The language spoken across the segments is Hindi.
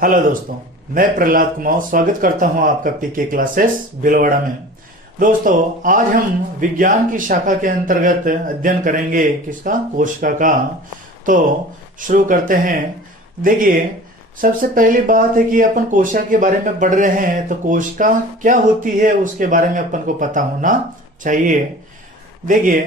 हेलो दोस्तों, मैं प्रहलाद कुमार स्वागत करता हूं आपका पीके क्लासेस भिलवाड़ा में। दोस्तों, आज हम विज्ञान की शाखा के अंतर्गत अध्ययन करेंगे किसका, कोशिका का। तो शुरू करते हैं। देखिए, सबसे पहली बात है कि अपन कोशिका के बारे में पढ़ रहे हैं, तो कोशिका क्या होती है उसके बारे में अपन को पता होना चाहिए। देखिए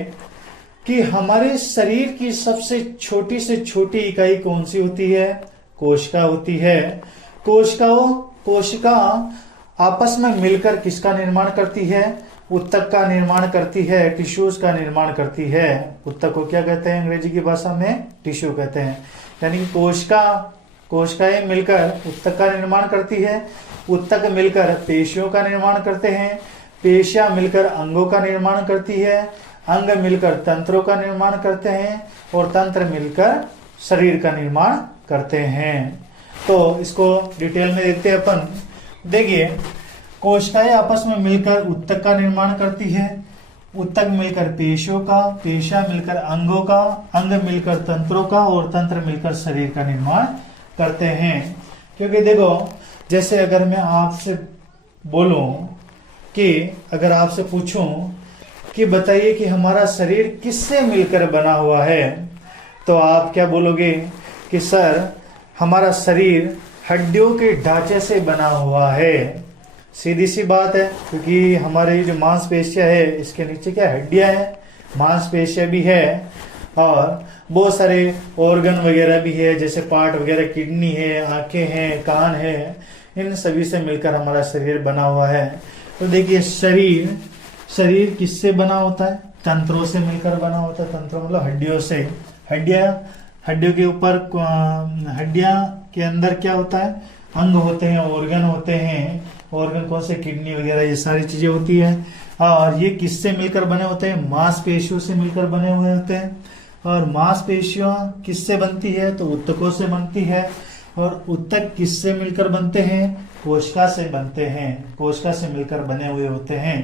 कि हमारे शरीर की सबसे छोटी से छोटी इकाई कौन सी होती है, कोशिका होती है। कोशिका आपस में मिलकर किसका निर्माण करती है, ऊतक का निर्माण करती है, टिश्यूज का निर्माण करती है। ऊतक को क्या कहते हैं अंग्रेजी की भाषा में, टिश्यू कहते हैं। यानी कि कोशिकाएं मिलकर ऊतक का निर्माण करती है, ऊतक मिलकर पेशियों का निर्माण करते हैं, पेशियां मिलकर अंगों का निर्माण करती है, अंग मिलकर तंत्रों का निर्माण करते हैं और तंत्र मिलकर शरीर का निर्माण करते हैं। तो इसको डिटेल में देखते हैं अपन। देखिए, कोशिकाएं आपस में मिलकर ऊतक का निर्माण करती है, ऊतक मिलकर पेशियों का, पेशियां मिलकर अंगों का, अंग मिलकर तंत्रों का और तंत्र मिलकर शरीर का निर्माण करते हैं। क्योंकि देखो, जैसे अगर मैं आपसे बोलूं कि अगर आपसे पूछूं कि बताइए कि हमारा शरीर किससे मिलकर बना हुआ है, तो आप क्या बोलोगे कि सर हमारा शरीर हड्डियों के ढांचे से बना हुआ है। सीधी सी बात है, क्योंकि हमारी जो मांसपेशियां है इसके नीचे क्या हड्डियां हैं, मांसपेशियां भी है और बहुत सारे ऑर्गन वगैरह भी है, जैसे पार्ट वगैरह, किडनी है, आंखें हैं, कान है, इन सभी से मिलकर हमारा शरीर बना हुआ है। तो देखिए, शरीर किससे बना होता है, तंत्रों से मिलकर बना होता है। तंत्रों मतलब हड्डियों से। हड्डियों के ऊपर, हड्डियां के अंदर क्या होता है, अंग होते हैं, ऑर्गन होते हैं। ऑर्गन कौन से, किडनी वगैरह, ये सारी चीजें होती है। और ये किससे मिलकर बने होते हैं, मांसपेशियों से मिलकर बने हुए होते हैं। और मांसपेशियां किससे बनती है, तो ऊतकों से बनती है। और ऊतक किससे मिलकर बनते हैं, कोशिका से बनते हैं, कोशिका से मिलकर बने हुए होते हैं।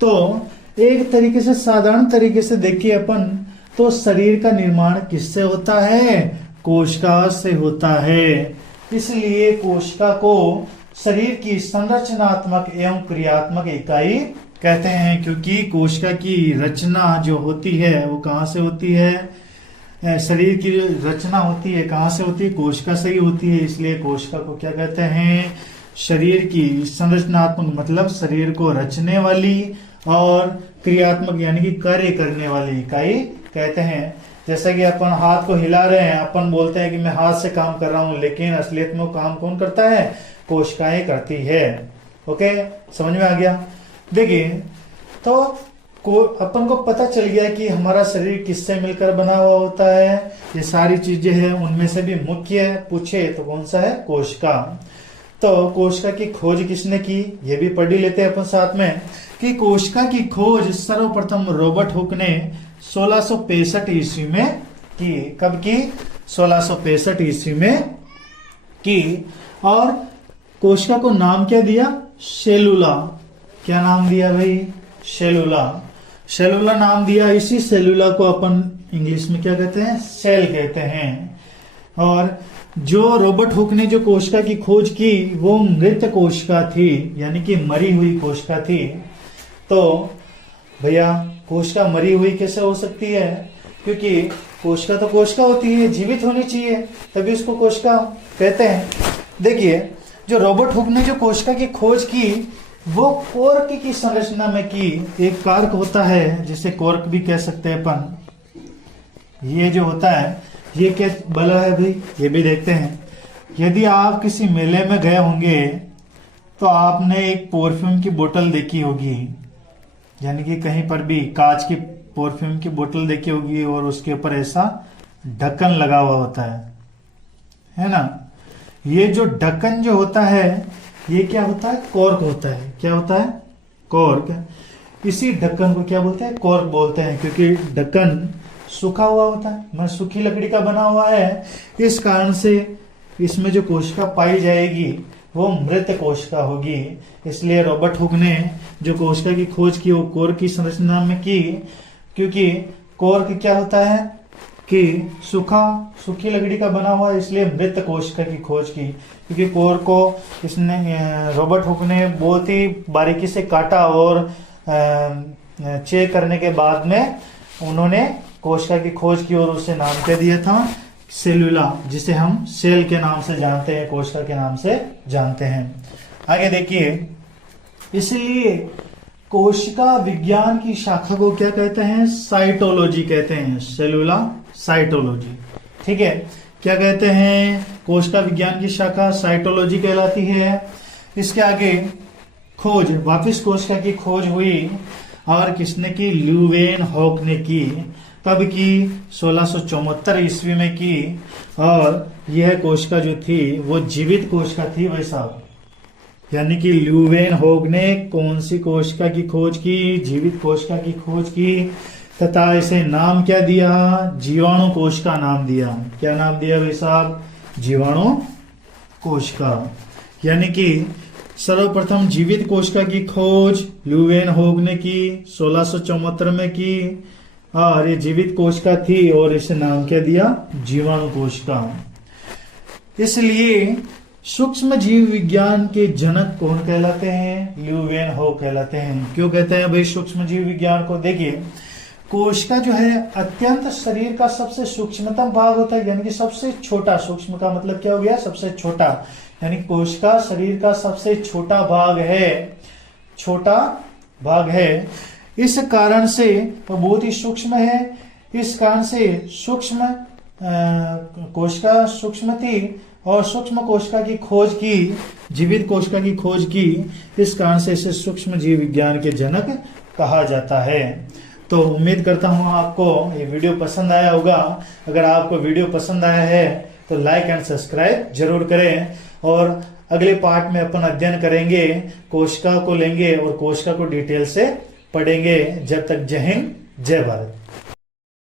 तो एक तरीके से, साधारण तरीके से देखिए अपन, तो शरीर का निर्माण किससे होता है, कोशिका से होता है। इसलिए कोशिका को शरीर की संरचनात्मक एवं क्रियात्मक इकाई कहते हैं, क्योंकि कोशिका की रचना जो होती है वो कहाँ से होती है, शरीर की रचना होती है कहाँ से होती है, कोशिका से ही होती है। इसलिए कोशिका को क्या कहते हैं, शरीर की संरचनात्मक मतलब शरीर को रचने वाली और क्रियात्मक यानी कि कार्य करने वाली इकाई कहते हैं। जैसे कि अपन हाथ को हिला रहे हैं, अपन बोलते हैं कि मैं हाथ से काम कर रहा हूं, लेकिन असलियत में वो काम कौन करता है, कोशिकाएं करती है। ओके, समझ में आ गया। देखिए, तो अपन को पता चल गया कि हमारा शरीर किससे मिलकर बना हुआ होता है। ये सारी चीजें हैं, उनमें से भी मुख्य पूछे तो कौन सा है, कोशिका। तो कोशिका की खोज किसने की, ये भी पढ़ ही लेते हैं अपन साथ में। कि कोशिका की खोज सर्वप्रथम रॉबर्ट हुक ने 1665 ईस्वी में की। कब की, 1665 ईस्वी में की। और कोशिका को नाम क्या दिया, सेलुला। क्या नाम दिया भाई, सेलुला। सेलुला नाम दिया। इसी सेलुला को अपन इंग्लिश में क्या कहते हैं, सेल कहते हैं। और जो रॉबर्ट हुक ने जो कोशिका की खोज की वो मृत कोशिका थी, यानी कि मरी हुई कोशिका थी। तो भैया, कोशिका मरी हुई कैसे हो सकती है, क्योंकि कोशिका तो कोशिका होती है, जीवित होनी चाहिए, तभी उसको कोशिका कहते हैं। देखिए, जो रॉबर्ट हुक ने जो कोशिका की खोज की वो कोर्क की संरचना में की। एक कार्क होता है जिसे कोर्क भी कह सकते हैं अपन। ये जो होता है ये क्या बला है भाई, ये भी देखते हैं। यदि आप किसी मेले में गए होंगे तो आपने एक परफ्यूम की बोतल देखी होगी, यानी कि कहीं पर भी कांच की परफ्यूम की बोतल देखी होगी और उसके ऊपर ऐसा ढक्कन लगा हुआ होता है ना। ये जो ढक्कन जो होता है ये क्या होता है, कॉर्क होता है। क्या होता है, कॉर्क। इसी ढक्कन को क्या बोलते हैं, कॉर्क बोलते हैं, क्योंकि ढक्कन सूखा हुआ होता है, मतलब सूखी लकड़ी का बना हुआ है। इस कारण से इसमें जो कोशिका पाई जाएगी वो मृत कोशिका होगी। इसलिए रॉबर्ट हुक ने जो कोशिका की खोज की वो कोर्क की संरचना में की, क्योंकि कोर्क क्या होता है कि सूखी लकड़ी का बना हुआ, इसलिए मृत कोशिका की खोज की, क्योंकि कोर को इसने रॉबर्ट हुक ने बहुत ही बारीकी से काटा और चेक करने के बाद में उन्होंने कोशिका की खोज की और उसे नाम क्या दिया था, सेलुला, जिसे हम सेल के नाम से जानते हैं, कोशिका के नाम से जानते हैं। आगे देखिए, इसलिए कोशिका विज्ञान की शाखा को क्या कहते हैं, साइटोलॉजी कहते हैं, सेलुला साइटोलॉजी। ठीक है, क्या कहते हैं, कोशिका विज्ञान की शाखा साइटोलॉजी कहलाती है। इसके आगे खोज, वापिस कोशिका की खोज हुई और किसने की, ल्यूवेनहॉक ने की। कब की, 1674 ईस्वी में की। और यह कोशिका जो थी वो जीवित कोशिका थी भाई साहब, यानी कि ल्यूवेनहॉक ने कौन सी कोशिका की खोज की, जीवित कोशिका की खोज की, तथा इसे नाम क्या दिया, जीवाणु कोशिका नाम दिया। क्या नाम दिया भाई साहब, जीवाणु कोशिका। यानी कि सर्वप्रथम जीवित कोशिका की खोज ल्यूवेनहॉक ने की, 1674 में की, और ये जीवित कोशिका थी और इसे नाम क्या दिया, जीवाणु कोशिका। इसलिए सूक्ष्म जीव विज्ञान के जनक कौन कहलाते हैं, ल्यूवेनहॉक कहलाते हैं। क्यों कहते हैं भाई सूक्ष्म जीव विज्ञान को, देखिए कोशिका जो है अत्यंत शरीर का सबसे सूक्ष्मतम भाग होता है, यानी कि सबसे छोटा, सूक्ष्म का मतलब क्या हो गया, सबसे छोटा, यानी कोशिका शरीर का सबसे छोटा भाग है, इस कारण से वो बहुत ही सूक्ष्म है। इस कारण से सूक्ष्म कोशिका सूक्ष्म थी और सूक्ष्म कोशिका की खोज की, जीवित कोशिका की खोज की, इस कारण से इसे सूक्ष्म जीव विज्ञान के जनक कहा जाता है। तो उम्मीद करता हूं आपको ये वीडियो पसंद आया होगा। अगर आपको वीडियो पसंद आया है तो लाइक एंड सब्सक्राइब जरूर करें, और अगले पार्ट में अपन अध्ययन करेंगे, कोशिका को लेंगे और कोशिका को डिटेल से पढ़ेंगे। जब तक जय हिंद, जय भारत।